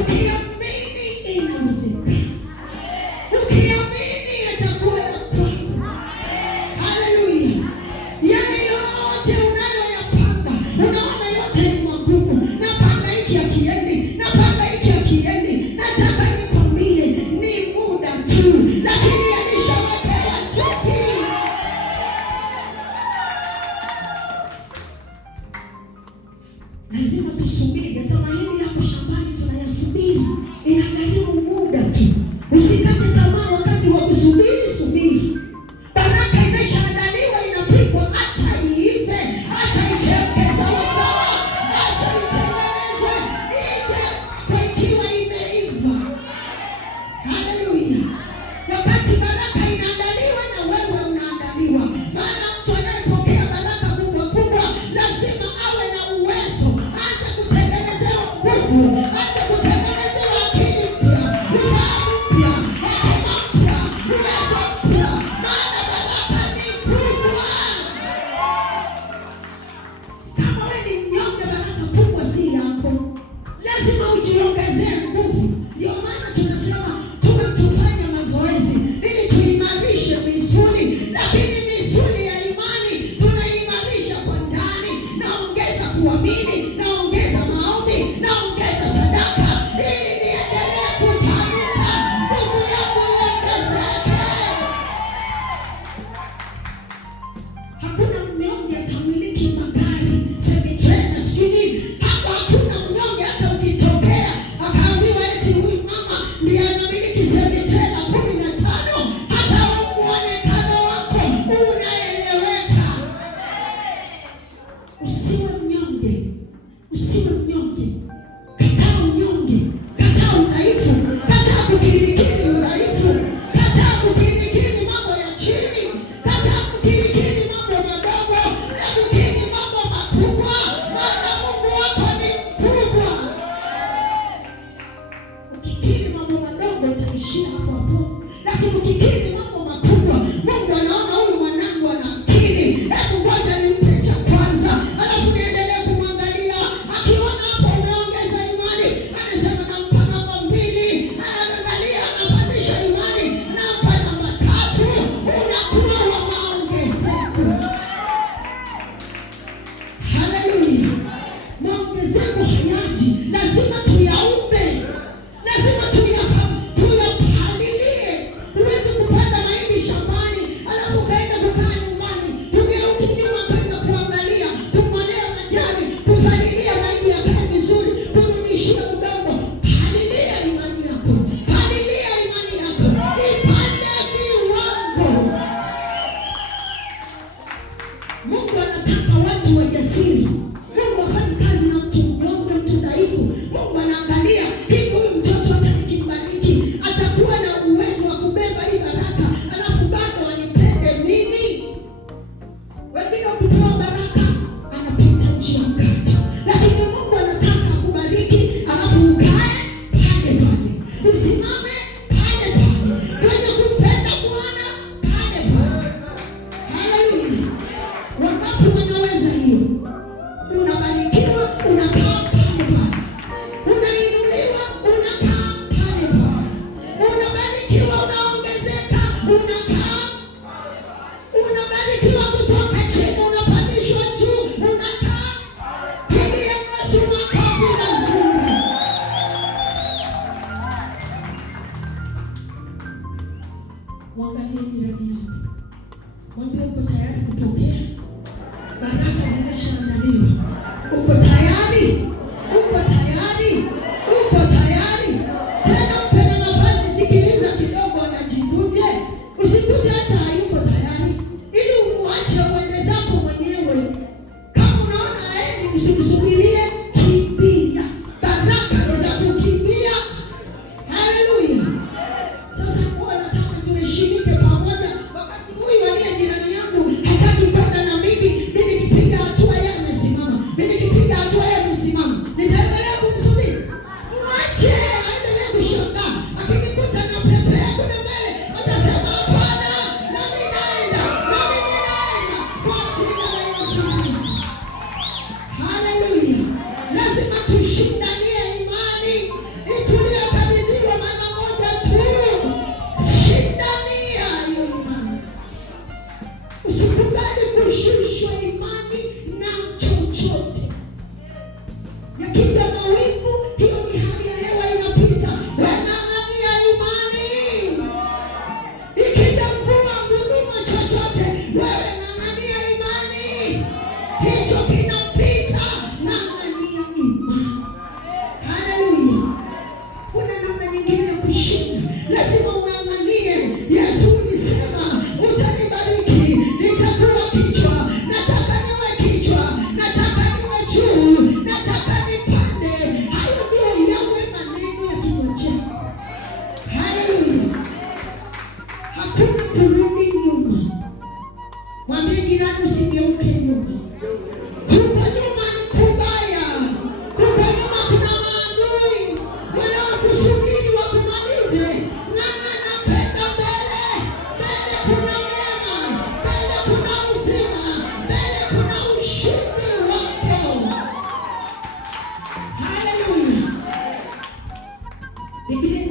Ukiamini inawezekana. Ukiamini itakuwa ya kwako. Haleluya. Yale yote unayoyapanga, unaona yote ni magumu. Napanga hiki hakiendi, napanga hiki hakiendi. Nataka nikwambie ni muda tu, lakini alishawekewa cheki. Lazima tusubiri. Hata mahindi yako shambani tunayasubiri. Inagharimu muda tu. Usikate tamaa wakati wa kusubiri, subiri. Baraka imeshaandaliwa, inapikwa, acha iive, acha ichemke sawa sawa, acha itengenezwe, ije kwa ikiwa imeiva. Haleluya. Wakati baraka inaandaliwa na wewe unaandaliwa. Maana mtu anayepokea baraka kubwa kubwa lazima awe na uwezo. Anza kutengenezewa nguvu, anza kutengenezewa akili mpya, ufahamu mpya, hekima mpya, uwezo mpya. Maana baraka ni kubwa. Kama wewe ni mnyonge, baraka kubwa si yako. Lazima ujiongezee nguvu. Ndio maana tunasema tuwe tufanye mazoezi ili tuimarishe misuli, lakini misuli ya imani tunaimarisha kwa ndani. Naongeza kuamini, naongeza maombi, naongeza sadaka ili niendelee kupanuka, nguvu yangu iongezeke. Hakuna mnyonge atamiliki magari, semi-trailer, sijui. Hapo hakuna mnyonge. Hata ukitokea akaambiwa eti huyu mama ndiye anamiliki semi-trailer 15, hata muonekano wako unaeleweka. Usiwe mnyonge, usiwe mnyonge. Kataa unyonge, kataa udhaifu, kataa kukirikiri udhaifu, kataa kukirikiri mambo ya chini, kataa kukirikiri mambo madogo, na kukiri mambo makubwa. Maana Mungu wako ni mkubwa. Ukikiri mambo madogo utaishia hapo hapo, lakini ukikiri mambo makubwa, Mungu anaona huyu mwanangu ana akili, hebu ngoja nimpe cha kwanza, alafu niendelee kumwangalia. Akiona hapo umeongeza imani, anasema nampa namba 2, anaangalia, anapandisha imani, nampa namba 3, unakuwa wa maongezeko. Haleluya. Maongezeko hayaji, lazima tuyaumbe, lazima tuyapalilie. Huwezi kupanda mahindi shambani alafu ukaenda kukaa nyumbani, ugeuki nyuma kwenda kuangalia, kumwalea majani, kupalilia mahindi yakae vizuri, kurudishia udongo. Palilia imani yako, palilia imani yako, ipande viwango. Mungu anataka watu wajasiri. Mungu hafanyi kazi na mtu mnyonge, mtu dhaifu. Mungu anaangalia hivi, huyu mtoto hata nikimbariki atakuwa na uwezo wa kubeba hii baraka, alafu bado anipende mimi. Wengine wakipewa baraka anapita njia mkata, lakini Mungu anataka akubariki, alafu ukae pale pale, usimame pale pale, kwenye kumpenda Bwana pale pale. Haleluya. Wangapi wanaweza hiyo? Unabarikiwa, unakaa pale pale. Unainuliwa, unakaa pale pale. Unabarikiwa, unaongezeka, unakaa. Unabarikiwa kutoka chini, unapandishwa juu, unakaa. Pigia Yesu makofi mazuri. Mwangalie jirani yako, mwambie uko tayari kupokea baraka zimeshaandaliwa. Uko tayari? Uko tayari? Uko tayari? Tena mpe na nafasi, sikiliza kidogo, anajibuje. Usikuje hata hayuko tayari, ili umwache uende zako mwenyewe. Kama unaona aendi, usimsubirie, kimbia. Baraka ni za kukimbia. Haleluya. Sasa Mungu anataka tuheshimike pamoja, Biblia